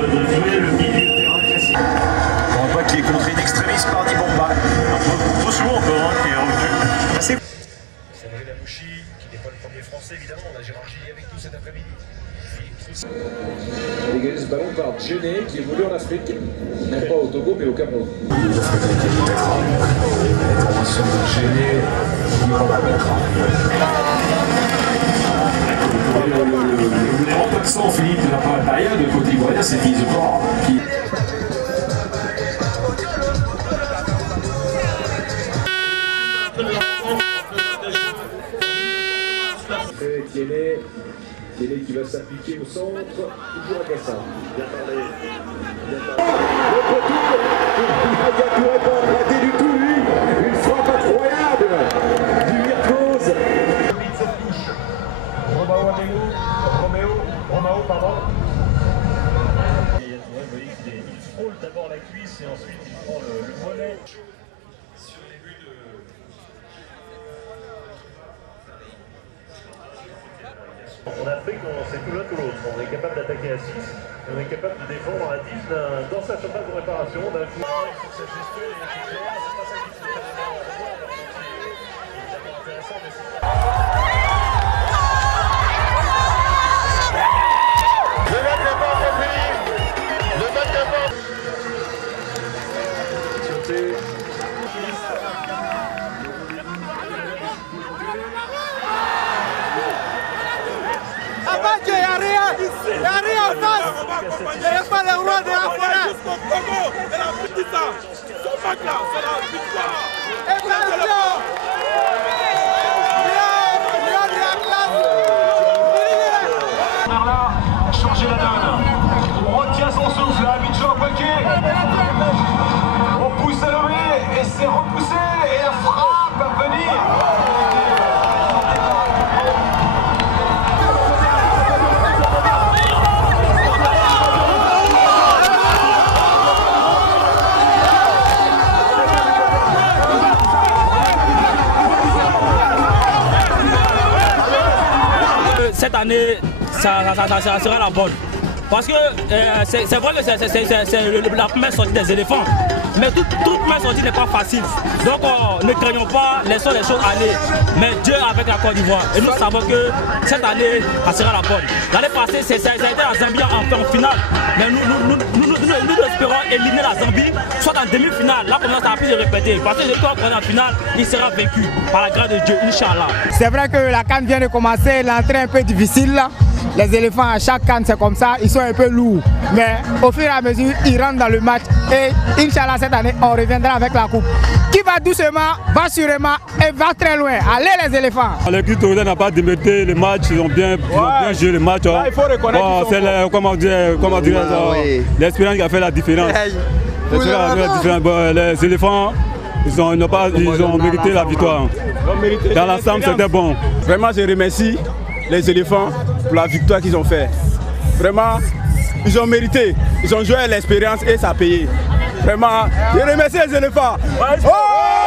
de jouer le milieu de terrain classique. On voit qu'il est contré d'extrémisme par Dibomba. Trop souvent encore, qui est revenu. C'est Cédric Lamouchi, qui n'est pas le premier français évidemment, on a Gérard Gillet avec nous cet après-midi. Dégagé ce ballon par Djené qui évolue en Afrique, même pas au Togo mais au Cameroun. Le remplaçant Philippe Lapataïa de Côte d'Ivoire, c'est Isoport qui... Djené qui va s'appliquer au centre, toujours à Gassin. Bien parlé. Le poteau, il a pas raté du tout lui, une frappe incroyable du virtuose. Cette touche. Romao, pardon. Et vous voyez qu'il frôle d'abord la cuisse et ensuite il prend le mollet. Sur les buts de... En Afrique, c'est tout l'un tout l'autre. On est capable d'attaquer à 6 et on est capable de défendre à 10 dans sa surface de réparation. D'un coup, sur cette gestuelle, il est clair. C'est pas ça qu'il faut faire évidemment intéressant, mais c'est pas... Le match n'est pas encore fini. Le match n'est pas... Il n'y a rien en face. Il n'y a pas le roi de la forêt. Jusqu'au Congo, de la petite ça. Son bac là, c'est la victoire. Et bien sûr, Lyon de la classe. Là, changer la donne. On retient son souffle, Abidjan Poké. On pousse à lever et c'est repoussé et la frappe va venir. Cette année, ça sera la bonne. Parce que c'est vrai que c'est la première sortie des éléphants. Mais toute première sortie n'est pas facile. Donc ne craignons pas, laissons les choses aller. Mais Dieu avec la Côte d'Ivoire. Et nous savons que cette année, ça sera la bonne. L'année passée, ça a été la Zambie en finale. Mais nous espérons éliminer la Zambie, soit en demi-finale. Là, comme ça a pu se répéter. Parce que quand on est en finale, il sera vaincu par la grâce de Dieu, Inch'Allah. C'est vrai que la CAN vient de commencer, l'entrée est un peu difficile là. Les éléphants à chaque CAN c'est comme ça, ils sont un peu lourds. Mais au fur et à mesure, ils rentrent dans le match. Et Inch'Allah, cette année, on reviendra avec la coupe. Qui va doucement, va sûrement et va très loin. Allez les éléphants. L'équipe togolaise n'a pas démêté le match, ils ont bien joué le match. Ah, il faut reconnaître c'est l'expérience qui a fait la différence. Les éléphants, ils ont mérité la victoire. Dans l'ensemble, c'était bon. Vraiment, je remercie les éléphants pour la victoire qu'ils ont fait. Vraiment, ils ont mérité. Ils ont joué l'expérience et ça a payé. Vraiment, je remercie les éléphants. Oh!